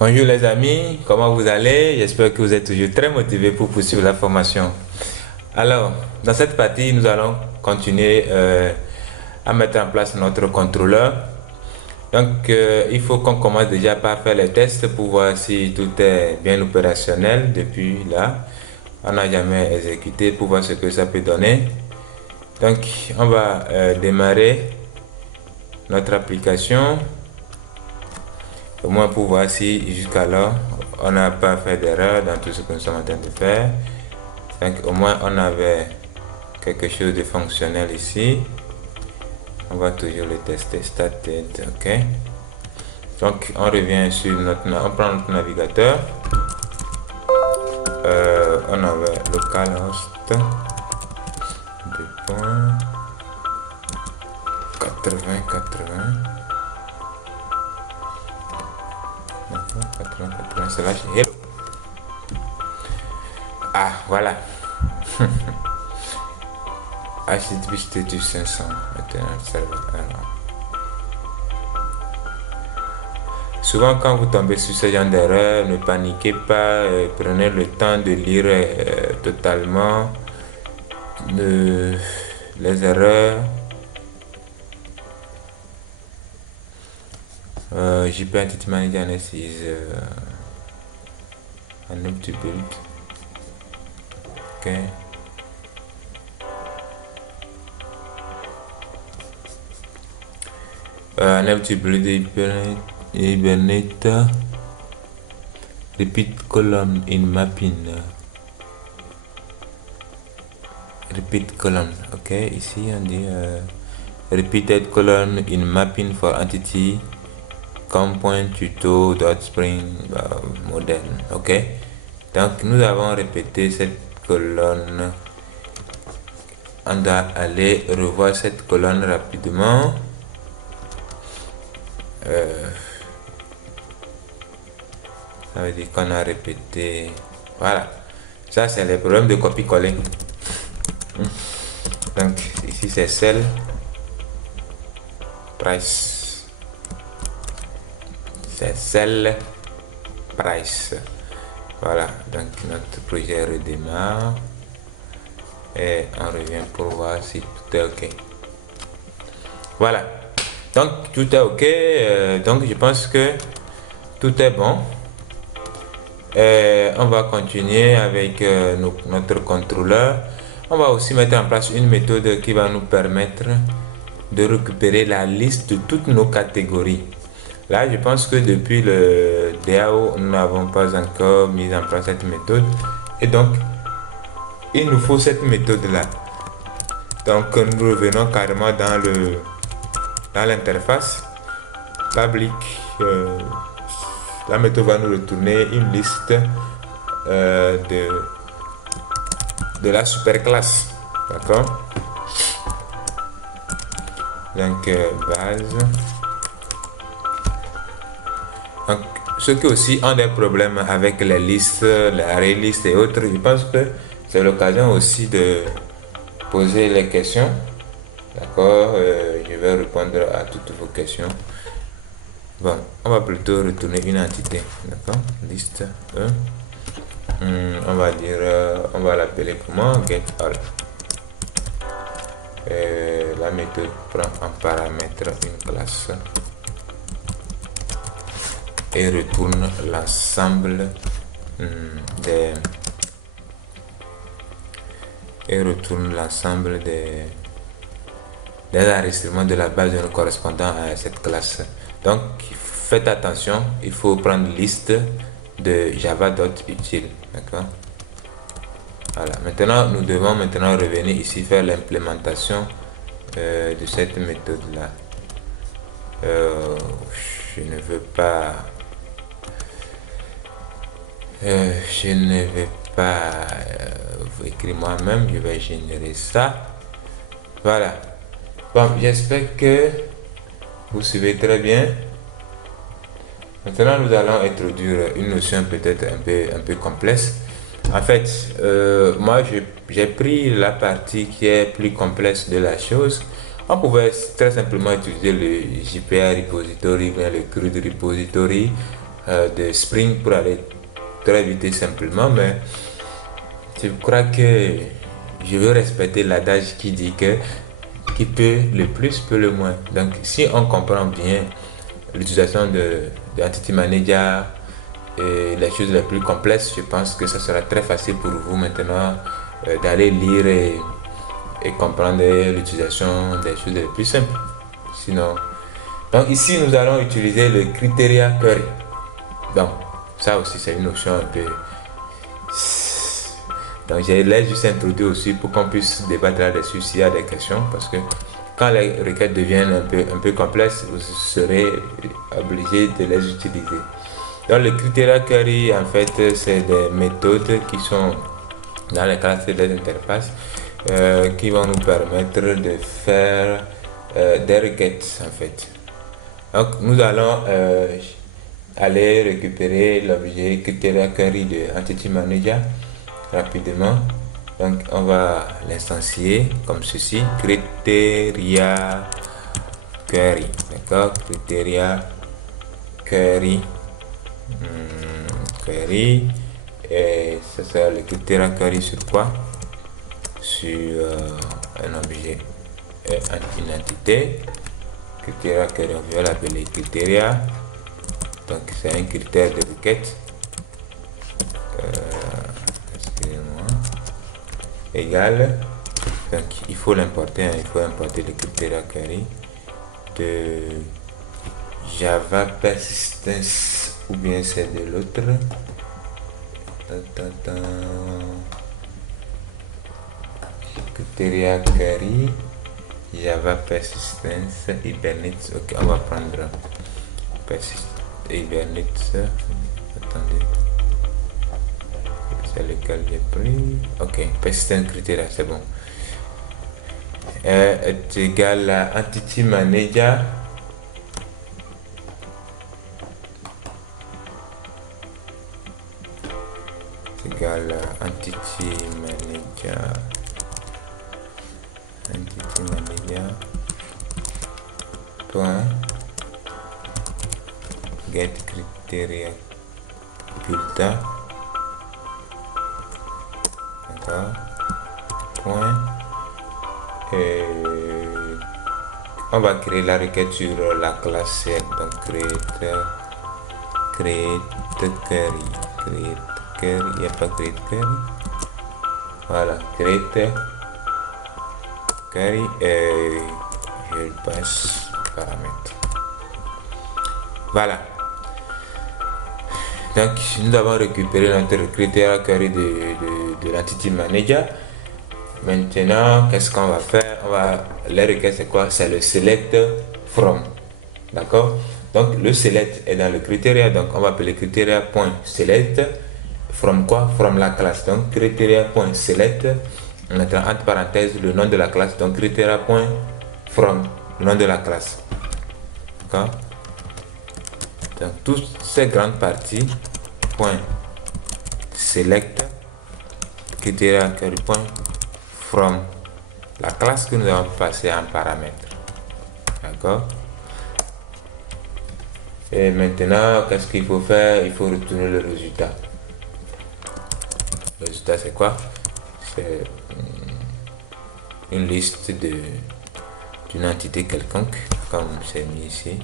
Bonjour les amis, comment vous allez? J'espère que vous êtes toujours très motivés pour poursuivre la formation. Alors, dans cette partie, nous allons continuer à mettre en place notre contrôleur. Donc, il faut qu'on commence déjà par faire les tests pour voir si tout est bien opérationnel depuis là. On n'a jamais exécuté pour voir ce que ça peut donner. Donc, on va démarrer notre application. Au moins pour voir si jusqu'alors on n'a pas fait d'erreur dans tout ce que nous sommes en train de faire. Donc au moins on avait quelque chose de fonctionnel ici. On va toujours le tester. Started, ok. Donc on revient sur on prend notre navigateur. On avait localhost 2.80. Hello. Ah, voilà. HTTP status 500. Souvent, quand vous tombez sur ce genre d'erreur, ne paniquez pas. Prenez le temps de lire totalement les erreurs. JP Entity Manager is unable to build. Okay. Unable to build Hibernate. Repeat column in mapping. Repeat column. Ok, ici on dit repeated column in mapping for entity. Com.tuto.spring model. Ok, donc nous avons répété cette colonne. On doit aller revoir cette colonne rapidement. Ça veut dire qu'on a répété. Voilà, ça c'est les problèmes de copie-coller. Donc ici c'est cell price. C'est cell price. Voilà, donc notre projet redémarre et on revient pour voir si tout est ok. Voilà, donc tout est ok. Donc je pense que tout est bon. On va continuer avec notre contrôleur. On va aussi mettre en place une méthode qui va nous permettre de récupérer la liste de toutes nos catégories. Là, je pense que depuis le DAO, nous n'avons pas encore mis en place cette méthode. Et donc, il nous faut cette méthode-là. Donc, nous revenons carrément dans l'interface public. La méthode va nous retourner une liste de la superclasse. D'accord? Donc, base. Donc, ceux qui aussi ont des problèmes avec les listes, les array listes et autres, je pense que c'est l'occasion aussi de poser les questions. D'accord, je vais répondre à toutes vos questions. Bon, on va plutôt retourner une entité. D'accord, liste 1. On va dire, on va l'appeler comment? Get all. La méthode prend en paramètre une classe et retourne l'ensemble des enregistrements de la base de données correspondant à cette classe. Donc faites attention, il faut prendre liste de java.util. D'accord, voilà. Maintenant nous devons revenir ici faire l'implémentation de cette méthode là. Je ne veux pas écrire moi-même, je vais générer ça. Voilà. Bon, j'espère que vous suivez très bien. Maintenant, nous allons introduire une notion peut-être un peu complexe. En fait, moi, j'ai pris la partie qui est plus complexe de la chose. On pouvait très simplement utiliser le JPA repository, le CRUD repository, de Spring pour aller très vite et simplement, mais je crois que je veux respecter l'adage qui dit que qui peut le plus peut le moins. Donc si on comprend bien l'utilisation de Entity Manager et les choses les plus complexes, je pense que ça sera très facile pour vous maintenant d'aller lire et comprendre l'utilisation des choses les plus simples. Sinon, donc ici nous allons utiliser le Criteria Query. Donc ça aussi c'est une notion un peu. Donc je l'ai juste introduit aussi pour qu'on puisse débattre là-dessus s'il y a des questions, parce que quand les requêtes deviennent un peu complexes, vous serez obligé de les utiliser. Donc le Criteria Query, en fait, c'est des méthodes qui sont dans les classes des interfaces qui vont nous permettre de faire des requêtes, en fait. Donc nous allons aller récupérer l'objet Criteria Query de Entity Manager rapidement. Donc on va l'instancier comme ceci, Criteria Query, d'accord, Criteria Query, query, et ça sera le Criteria Query sur quoi? Sur un objet, une entité. Criteria Query, on va l'appeler Criteria, donc c'est un critère de requête. Égal, donc il faut l'importer, il faut importer le Criteria Query de Java Persistence, ou bien c'est de l'autre. Criteria Query Java Persistence Hibernate. Ok, on va prendre Hibernate. Attendez, c'est lequel j'ai pris. Ok, Persistent Criteria, c'est bon. Est égal à Entity Manager égal à Entity Manager point get criteria bulletin, d'accord, point, et on va créer la requête sur la classe, donc create query, il n'y a pas create query, voilà, create query, et je passe paramètre. Voilà, donc nous avons récupéré notre Criteria Query de l'Entity Manager. Maintenant, qu'est-ce qu'on va faire? Les requêtes, c'est quoi? C'est le select from, d'accord? Donc le select est dans le Criteria, donc on va appeler Criteria.select from quoi? From la classe. Donc Criteria.select, on mettra entre parenthèses le nom de la classe, donc Criteria.from, le nom de la classe, d'accord? Donc toutes ces grandes parties point select Criteria Query point from la classe que nous avons passé en paramètre, d'accord? Et maintenant, qu'est-ce qu'il faut faire? Il faut retourner le résultat. Le résultat, c'est quoi? C'est une liste d'une entité quelconque, comme c'est mis ici.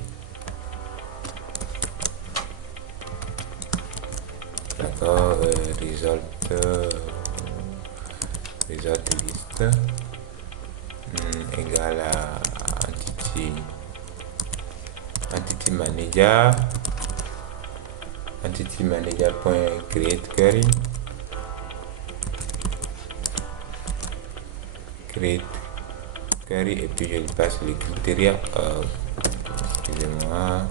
D'accord, result list égal à entity manager.create query, et puis je lui passe le criteria, excusez-moi,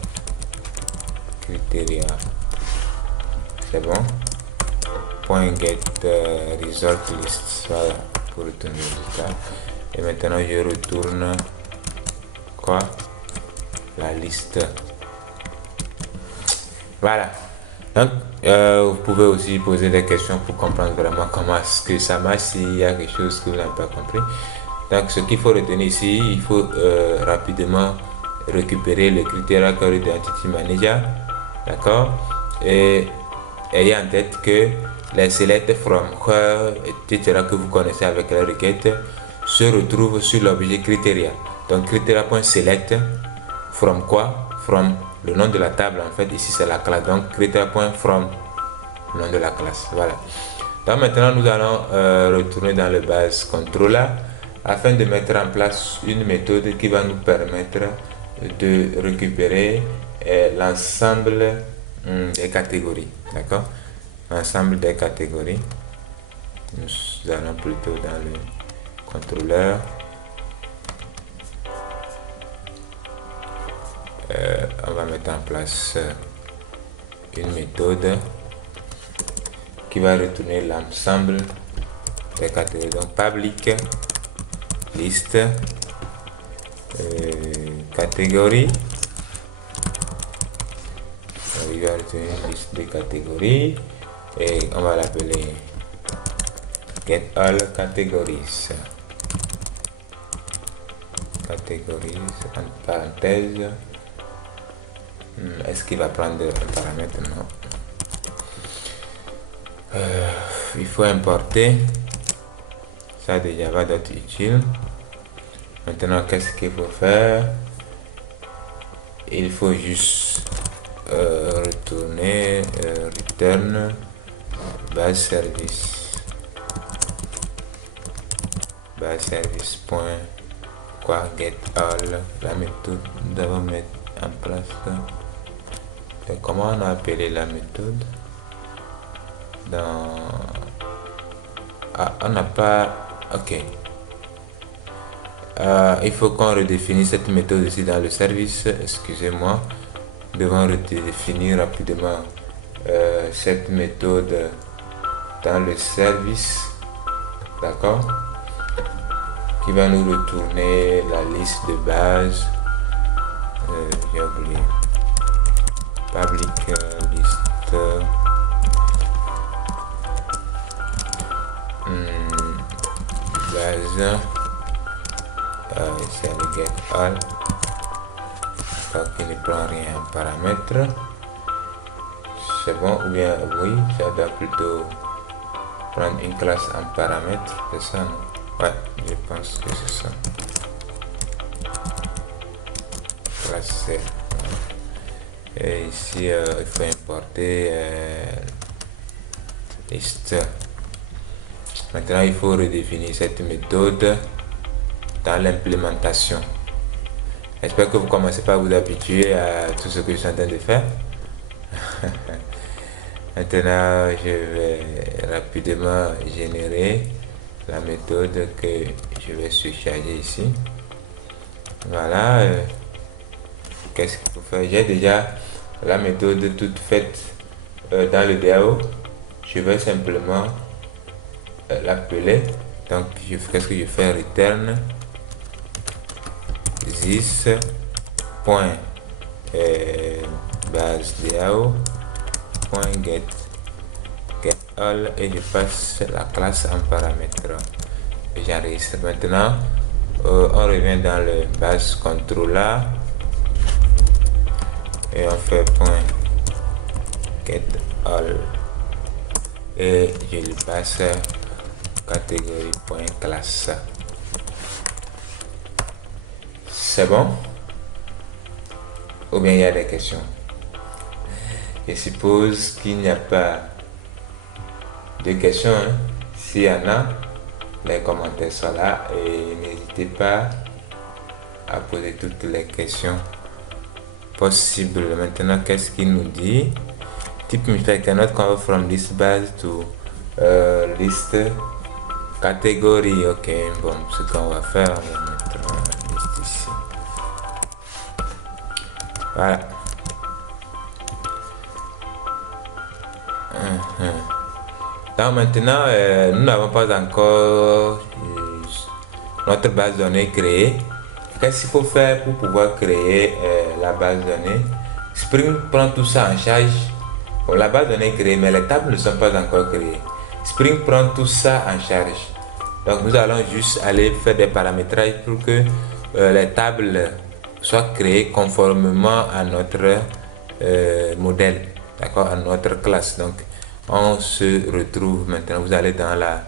criteria, c'est bon, point get result list, voilà, pour retourner le résultat. Et maintenant je retourne quoi? La liste. Voilà. Donc vous pouvez aussi poser des questions pour comprendre vraiment comment est-ce que ça marche, s'il y a quelque chose que vous n'avez pas compris. Donc ce qu'il faut retenir ici, il faut rapidement récupérer le Criteria Query de Entity Manager, d'accord, et ayez en tête que les select from where, etc. que vous connaissez avec la requête se retrouvent sur l'objet criteria. Donc criteria.select from quoi? From le nom de la table, en fait ici c'est la classe, donc criteria.from le nom de la classe. Voilà. Donc maintenant nous allons retourner dans le base controller afin de mettre en place une méthode qui va nous permettre de récupérer l'ensemble des catégories. D'accord? L'ensemble des catégories. Nous allons plutôt dans le contrôleur. On va mettre en place une méthode qui va retourner l'ensemble des catégories. Donc public liste catégorie. Il va retourner une liste de catégories et on va l'appeler get all categories. Catégories en parenthèse. Est-ce qu'il va prendre un paramètre? Non. Il faut importer. Ça déjà va être utile. Maintenant, qu'est-ce qu'il faut faire? Il faut juste retourner return base service point quoi get all. La méthode nous devons mettre en place. Et comment on a appelé la méthode? Dans on n'a pas. Ok. Il faut qu'on redéfinisse cette méthode ici dans le service. Excusez-moi. Nous devons redéfinir rapidement cette méthode dans le service. D'accord? Qui va nous retourner la liste de base. J'ai oublié. Public list. Base. C'est le get all. Donc il ne prend rien en paramètre. C'est bon ou bien oui, ça doit plutôt prendre une classe en paramètre. C'est ça, non? Ouais, je pense que c'est ça. Classe C. Et ici il faut importer liste. Maintenant il faut redéfinir cette méthode dans l'implémentation. J'espère que vous commencez pas à vous habituer à tout ce que je suis en train de faire. Maintenant je vais rapidement générer la méthode que je vais surcharger ici. Voilà. Qu'est-ce qu'il faut faire? J'ai déjà la méthode toute faite dans le DAO. Je vais simplement l'appeler. Donc qu'est-ce que je fais? Return this point base DAO point get all et je passe la classe en paramètre. J'enregistre. Maintenant on revient dans le base controller et on fait point get all et je lui passe catégorie point classe. C'est bon? Ou bien il y a des questions? Je suppose qu'il n'y a pas de questions. Hein? S'il y en a, les commentaires sont là et n'hésitez pas à poser toutes les questions possibles. Maintenant, qu'est-ce qu'il nous dit? Type method cannot convert from this base to list catégorie. Ok, bon, ce qu'on va faire, on va mettre une liste ici. Voilà. Donc maintenant, nous n'avons pas encore notre base de données créée. Qu'est-ce qu'il faut faire pour pouvoir créer la base de données? Spring prend tout ça en charge. Bon, la base de données est créée, mais les tables ne sont pas encore créées. Spring prend tout ça en charge. Donc nous allons juste aller faire des paramétrages pour que les tables soient créées conformément à notre modèle. d'accord, à notre classe. Donc, on se retrouve maintenant. Vous allez dans la,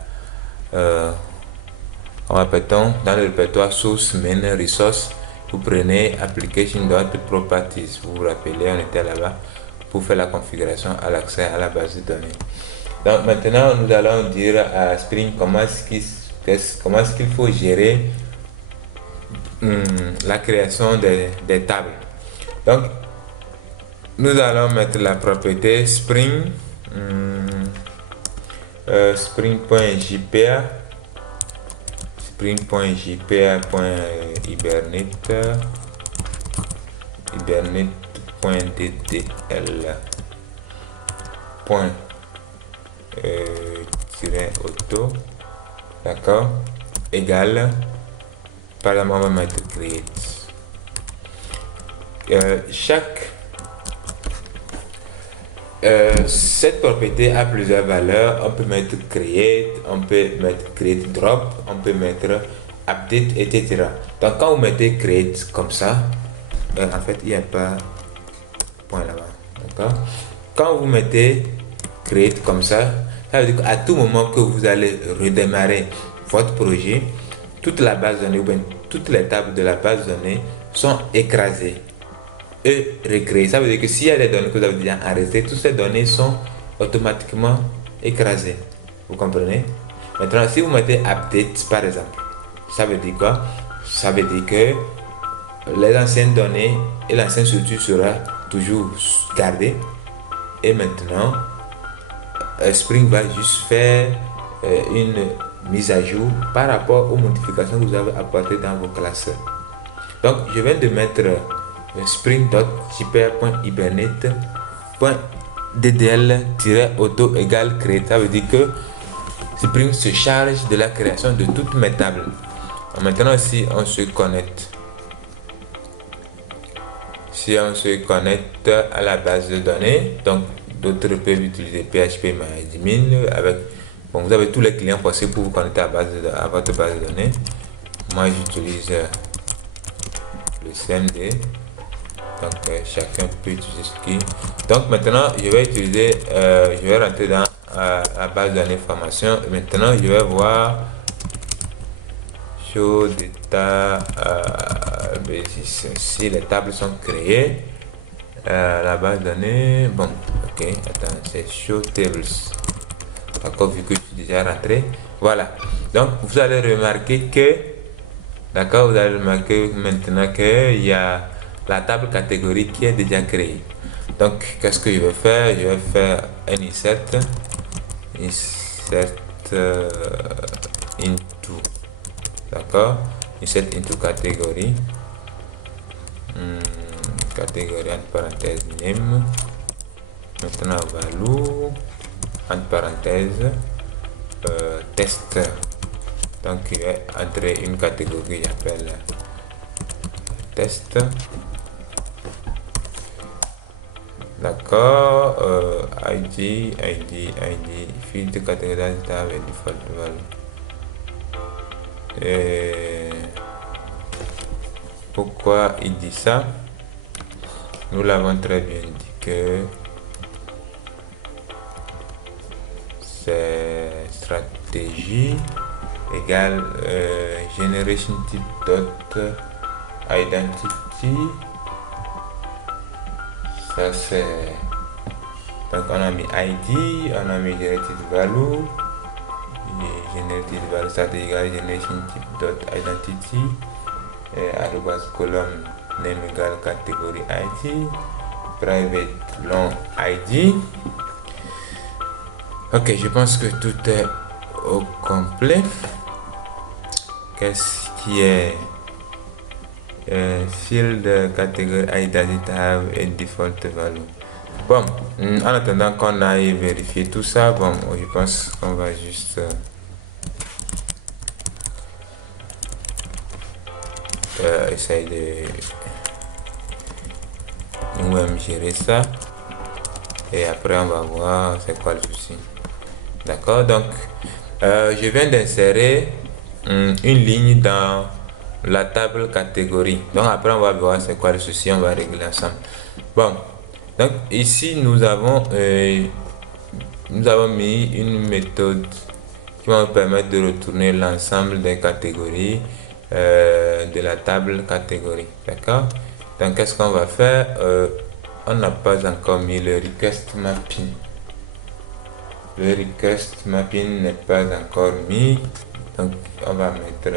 répétons, dans le répertoire source, main, resource. Vous prenez application.properties. Vous vous rappelez, on était là-bas pour faire la configuration à l'accès à la base de données. Donc maintenant, nous allons dire à Spring comment est-ce qu'il faut gérer la création des tables. Donc, nous allons mettre la propriété Spring Spring.jpa Spring.jpa.hibernate hibernate.ddl auto, d'accord, égal, par exemple on va mettre create. Cette propriété a plusieurs valeurs. On peut mettre create, on peut mettre create drop, on peut mettre update, etc. Donc quand vous mettez create comme ça, en fait il n'y a pas point là-bas, d'accord. Quand vous mettez create comme ça veut dire qu'à tout moment que vous allez redémarrer votre projet, toute la base de données ou bien toutes les tables de la base de données sont écrasées et recréées. Ça veut dire que s'il y a des données que vous avez déjà enregistrées, toutes ces données sont automatiquement écrasées. Vous comprenez? Maintenant, si vous mettez update par exemple, ça veut dire quoi? Ça veut dire que les anciennes données et l'ancienne structure sera toujours gardée. Et maintenant, Spring va juste faire une mise à jour par rapport aux modifications que vous avez apportées dans vos classes. Donc, je viens de mettre spring.hibernate.ddl-auto égale create. Ça veut dire que Spring se charge de la création de toutes mes tables. Maintenant, si on se connecte, à la base de données, donc d'autres peuvent utiliser PHP MyAdmin avec, bon, vous avez tous les clients possibles pour vous connecter à votre base de données. Moi j'utilise le CMD, donc chacun peut utiliser ce qui. Donc maintenant je vais utiliser, je vais rentrer dans la base de données formation. Et maintenant je vais voir show data si les tables sont créées. La base de données, bon, ok, attends, c'est show tables, d'accord, vu que je suis déjà rentré, voilà. Donc vous allez remarquer que, d'accord, vous allez remarquer maintenant qu'il y a la table catégorie qui est déjà créée. Donc qu'est-ce que je vais faire? Je vais faire un insert into, d'accord, insert into catégorie, catégorie entre parenthèses name, maintenant value entre parenthèses test. Donc il va entrer une catégorie que j'appelle test, d'accord. ID field de catégorie avec default value. Et pourquoi il dit ça? Nous l'avons très bien dit que c'est stratégie égale generation type dot identity. Ça c'est, donc on a mis ID, on a mis generated value, generated value stratégie égale generation type dot identity, et arrobas colonne name égale catégorie ID, private long ID. Ok, je pense que tout est au complet. Qu'est-ce qui est field catégorie identity have a default value? Bon, en attendant qu'on aille vérifier tout ça, bon, je pense qu'on va juste essayer de nous-mêmes gérer ça, et après on va voir c'est quoi le souci. D'accord, donc je viens d'insérer une ligne dans la table catégorie. Donc après on va voir c'est quoi le souci, on va régler ensemble. Bon, Donc ici nous avons mis une méthode qui va nous permettre de retourner l'ensemble des catégories de la table catégorie. D'accord? Donc qu'est-ce qu'on va faire? On n'a pas encore mis le request mapping. Le request mapping n'est pas encore mis. Donc on va mettre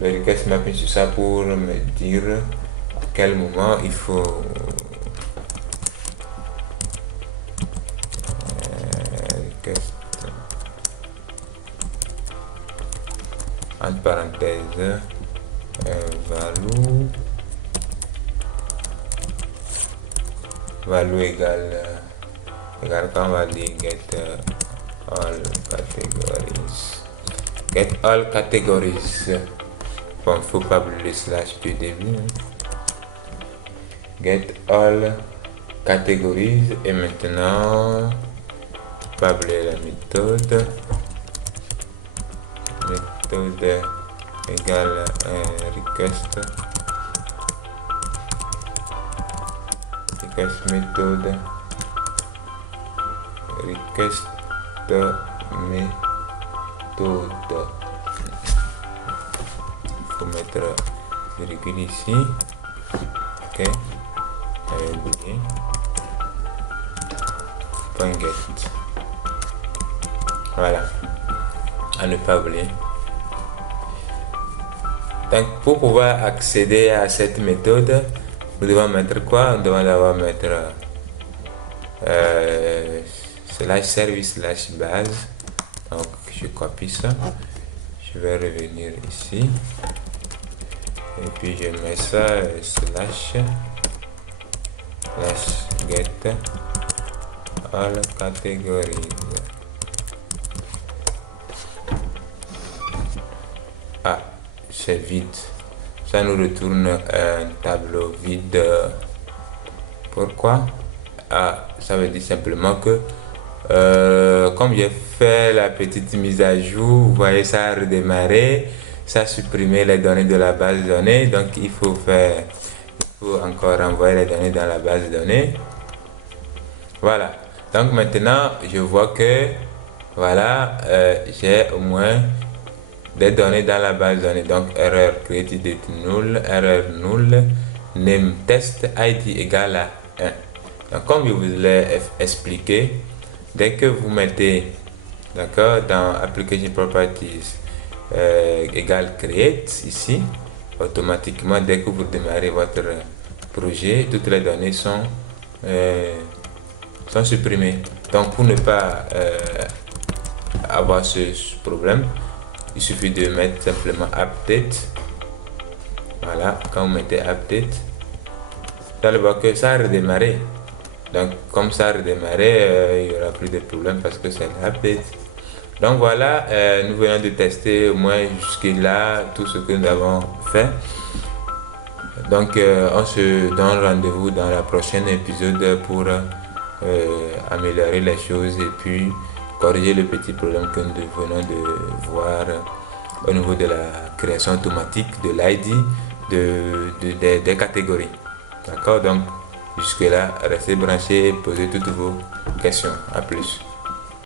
le request mapping sur ça pour me dire à quel moment il faut request entre parenthèses value égale quand on va dire get all categories. Bon, faut pas oublier le slash du début. Get all categories et maintenant pas oublier la méthode égale request méthode request méthode. Il faut mettre virgule ici. Ok, oublié. Point get. Voilà, à ne pas oublier. Donc pour pouvoir accéder à cette méthode, nous devons mettre quoi? Nous devons d'abord mettre slash service slash base. Donc je copie ça, je vais revenir ici et puis je mets ça slash get all categories. Ah, c'est vide, ça nous retourne un tableau vide. Pourquoi? Ah, ça veut dire simplement que comme j'ai fait la petite mise à jour, vous voyez, ça a redémarré, ça a supprimé les données de la base de données. Donc il faut encore renvoyer les données dans la base de données. Voilà, donc maintenant je vois que voilà, j'ai au moins des données dans la base de données. Donc erreur created date null, erreur null, name test id égale à 1. Donc comme je vous l'ai expliqué, dès que vous mettez, d'accord, dans application properties égale create ici, automatiquement dès que vous démarrez votre projet, toutes les données sont supprimées. Donc pour ne pas avoir ce problème, il suffit de mettre simplement update. Voilà, quand vous mettez update, vous allez voir que ça a redémarré. Donc comme ça a redémarré, il n'y aura plus de problème parce que c'est l'update. Donc voilà, nous venons de tester au moins jusque là tout ce que nous avons fait. Donc on se donne rendez-vous dans la prochaine épisode pour améliorer les choses et puis corriger le petit problème que nous venons de voir au niveau de la création automatique de l'ID des catégories. D'accord, donc jusque là, restez branchés et posez toutes vos questions. À plus.